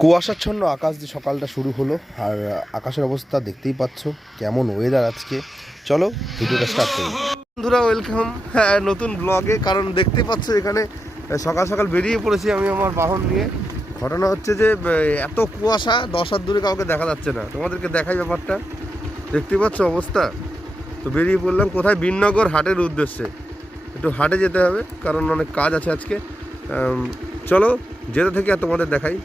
কুয়াশাচ্ছন্ন আকাশ দিয়ে সকালটা শুরু হলো, আর আকাশের অবস্থা দেখতেই পাচ্ছ কেমন ওয়েদার আজকে। চলো ভিডিওটা স্টার্ট করি। বন্ধুরা ওয়েলকাম নতুন ব্লগে। কারণ দেখতেই পাচ্ছ এখানে সকাল সকাল বেরিয়ে পড়েছি আমি আমার বাহন নিয়ে। ঘটনা হচ্ছে যে এত কুয়াশা 10 হাত দূরে কাউকে দেখা যাচ্ছে না। তোমাদেরকে দেখাই ব্যাপারটা, দেখতেই পাচ্ছ অবস্থা। তো বেরিয়ে পড়লাম কোথায়, বিননগর হাটের উদ্দেশ্যে। একটু হাটে যেতে হবে কারণ অনেক কাজ আছে আজকে। চলো যেতে থেকে আর তোমাদের দেখাই।